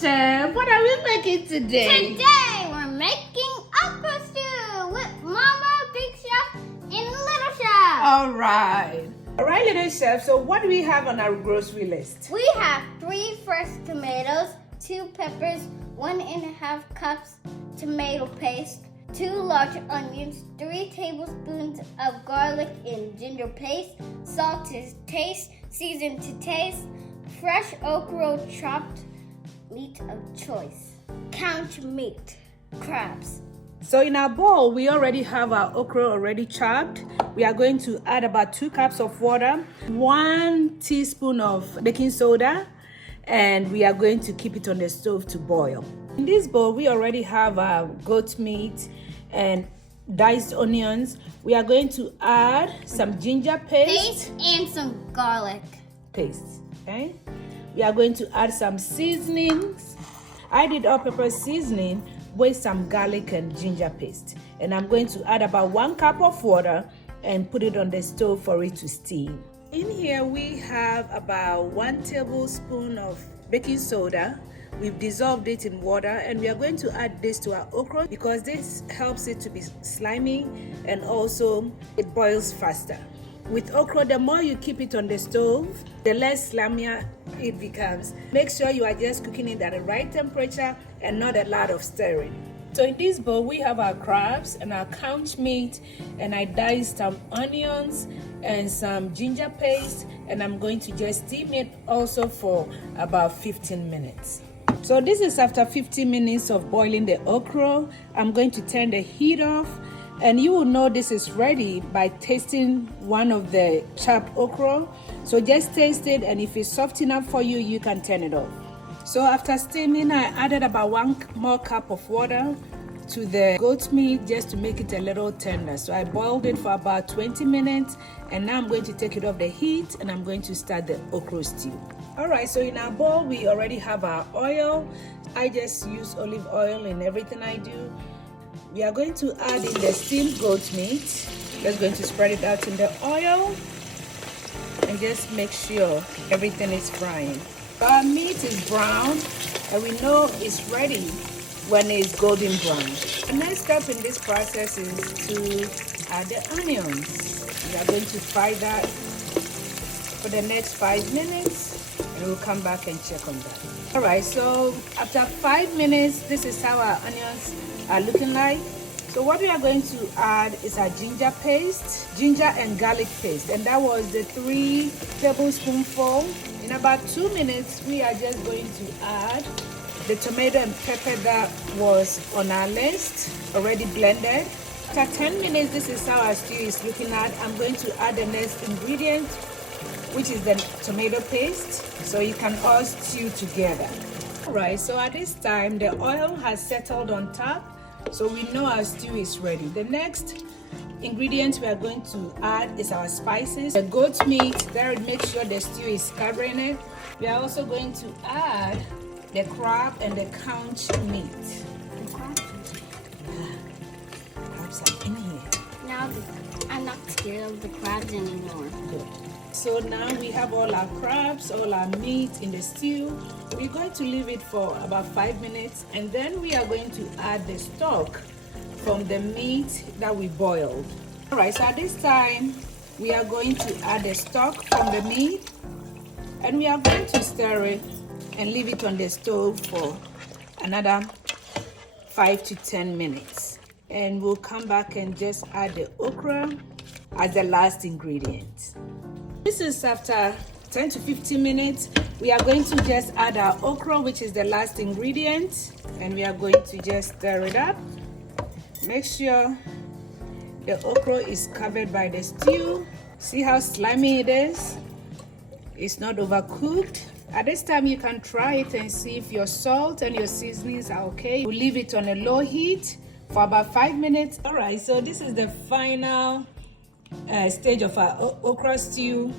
Chef. What are we making today? Today we're making okra stew with Mama, Big Chef, and Little Chef. All right, Little Chef. So what do we have on our grocery list? We have 3 fresh tomatoes, 2 peppers, 1.5 cups tomato paste, 2 large onions, 3 tablespoons of garlic and ginger paste, salt to taste, season to taste, fresh okra chopped, meat of choice, couch meat, crabs. So in our bowl, we already have our okra already chopped. We are going to add about 2 cups of water, 1 teaspoon of baking soda, and we are going to keep it on the stove to boil. In this bowl, we already have our goat meat and diced onions. We are going to add some ginger paste And some garlic. paste. Okay, we are going to add some seasonings. I did all pepper seasoning with some garlic and ginger paste, and I'm going to add about 1 cup of water and put it on the stove for it to steam. In here we have about 1 tablespoon of baking soda. We've dissolved it in water, and we are going to add this to our okra because this helps it to be slimy, and also it boils faster. With okra, the more you keep it on the stove, the less slimier it becomes. Make sure you are just cooking it at the right temperature and not a lot of stirring. So in this bowl, we have our crabs and our couch meat, and I diced some onions and some ginger paste, and I'm going to just steam it also for about 15 minutes. So this is after 15 minutes of boiling the okra. I'm going to turn the heat off, and you will know this is ready by tasting one of the chopped okra. So just taste it, and if it's soft enough for you, you can turn it off. So after steaming, I added about 1 more cup of water to the goat meat just to make it a little tender. So I boiled it for about 20 minutes, and now I'm going to take it off the heat, and I'm going to start the okra stew. All right, so in our bowl, we already have our oil. I just use olive oil in everything I do. We are going to add in the steamed goat meat. Just going to spread it out in the oil and just make sure everything is frying. Our meat is brown, and we know it's ready when it's golden brown. The next step in this process is to add the onions. We are going to fry that for the next 5 minutes, and we'll come back and check on that. All right, so after 5 minutes, this is how our onions are looking like. So what we are going to add is our ginger paste, ginger and garlic paste, and that was the 3 tablespoonful. In about 2 minutes, we are just going to add the tomato and pepper that was on our list, already blended. After 10 minutes, this is how our stew is looking at. I'm going to add the next ingredient, which is the tomato paste, so you can all stew together. All right, so at this time, the oil has settled on top, so we know our stew is ready. The next ingredient we are going to add is our spices. The goat meat, there, make sure the stew is covering it. We are also going to add the crab and the couch meat. The crabs? Crabs are in here. Now I'm not scared of the crabs anymore. Good. So now we have all our crabs, all our meat in the stew. We're going to leave it for about 5 minutes, and then we are going to add the stock from the meat that we boiled. All right, so at this time, we are going to add the stock from the meat, and we are going to stir it and leave it on the stove for another 5 to 10 minutes. And we'll come back and just add the okra as the last ingredient. This is after 10 to 15 minutes. We are going to just add our okra, which is the last ingredient, and we are going to just stir it up. Make sure the okra is covered by the stew. See how slimy it is? It's not overcooked. At this time, you can try it and see if your salt and your seasonings are okay. We'll leave it on a low heat for about 5 minutes. All right, so this is the final stage of our okra stew.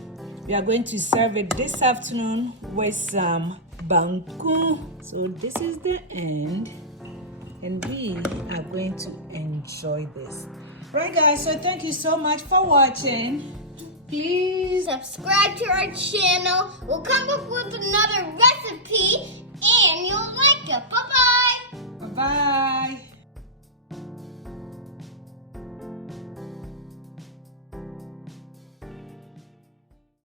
We are going to serve it this afternoon with some banku. So this is the end, and we are going to enjoy this. Right, guys, so thank you so much for watching. Please Subscribe to our channel. We'll come up with another